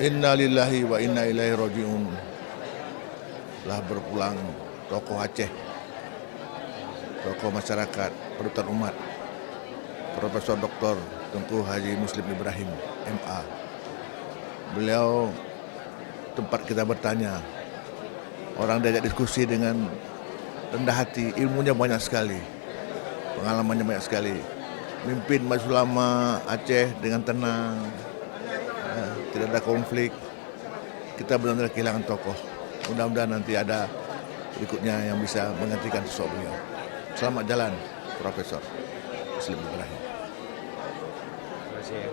Inna lillahi wa inna ilaihi raji'un. Telah berpulang tokoh Aceh, tokoh masyarakat, panutan umat, Profesor Dr. Tengku Haji Muslim Ibrahim, MA. Beliau tempat kita bertanya, orang diajak diskusi dengan rendah hati, ilmunya banyak sekali, pengalamannya banyak sekali. Mimpin Majelis Ulama Aceh dengan tenang, tidak ada konflik. Kita benar-benar kehilangan tokoh. Mudah-mudahan nanti ada berikutnya yang bisa menggantikan sosok beliau. Selamat jalan, Profesor Muslim Ibrahim. Terima kasih ya.